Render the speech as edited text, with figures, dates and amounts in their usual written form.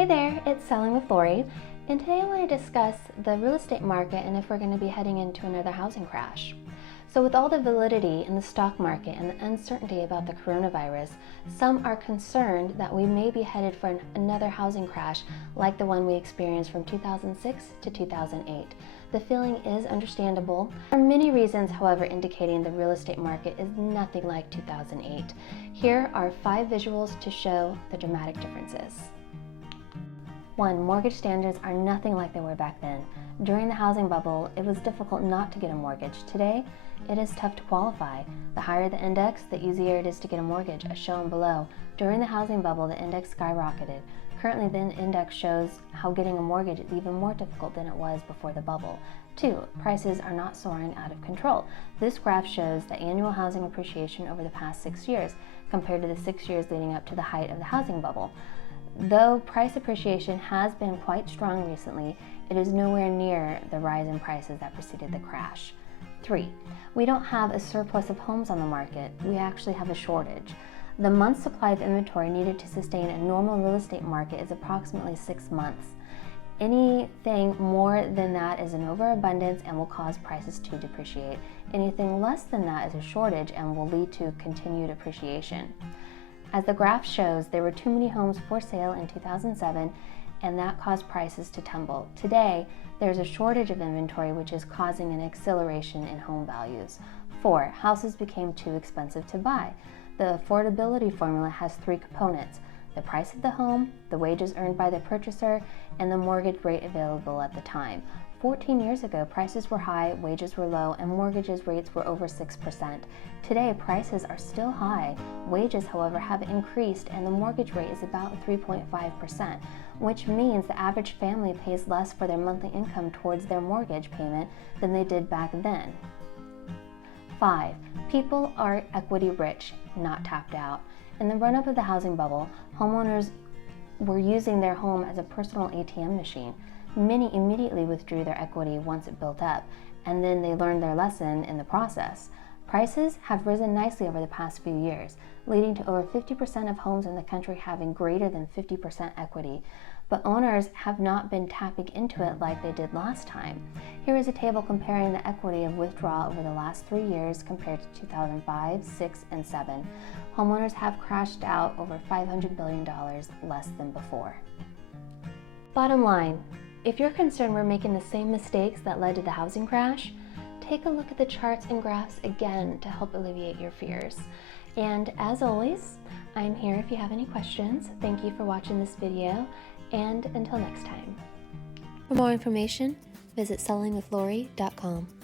Hey there, it's Selling with Lori, and today I want to discuss the real estate market and if we're going to be heading into another housing crash. So with all the validity in the stock market and the uncertainty about the coronavirus, some are concerned that we may be headed for another housing crash like the one we experienced from 2006 to 2008. The feeling is understandable. There are many reasons, however, indicating the real estate market is nothing like 2008. Here are 5 visuals to show the dramatic differences. 1. Mortgage standards are nothing like they were back then. During the housing bubble, it was difficult not to get a mortgage. Today, it is tough to qualify. The higher the index, the easier it is to get a mortgage, as shown below. During the housing bubble, the index skyrocketed. Currently, the index shows how getting a mortgage is even more difficult than it was before the bubble. 2. Prices are not soaring out of control. This graph shows the annual housing appreciation over the past 6 years compared to the 6 years leading up to the height of the housing bubble. Though price appreciation has been quite strong recently, it is nowhere near the rise in prices that preceded the crash. 3. We don't have a surplus of homes on the market, we actually have a shortage. The month's supply of inventory needed to sustain a normal real estate market is approximately 6 months. Anything more than that is an overabundance and will cause prices to depreciate. Anything less than that is a shortage and will lead to continued appreciation. As the graph shows, there were too many homes for sale in 2007, and that caused prices to tumble. Today, there's a shortage of inventory, which is causing an acceleration in home values. 4. Houses became too expensive to buy. The affordability formula has 3 components: the price of the home, the wages earned by the purchaser, and the mortgage rate available at the time. 14 years ago, prices were high, wages were low, and mortgages rates were over 6%. Today, prices are still high. Wages, however, have increased, and the mortgage rate is about 3.5%, which means the average family pays less for their monthly income towards their mortgage payment than they did back then. 5. People are equity rich, not tapped out. In the run-up of the housing bubble, homeowners were using their home as a personal ATM machine. Many immediately withdrew their equity once it built up, and then they learned their lesson in the process. Prices have risen nicely over the past few years, leading to over 50% of homes in the country having greater than 50% equity, but owners have not been tapping into it like they did last time. Here is a table comparing the equity of withdrawal over the last 3 years compared to 2005, 6, and 7. Homeowners have crashed out over $500 billion less than before. Bottom line, if you're concerned we're making the same mistakes that led to the housing crash, take a look at the charts and graphs again to help alleviate your fears. And as always, I'm here if you have any questions. Thank you for watching this video, and until next time. For more information, visit sellingwithlori.com.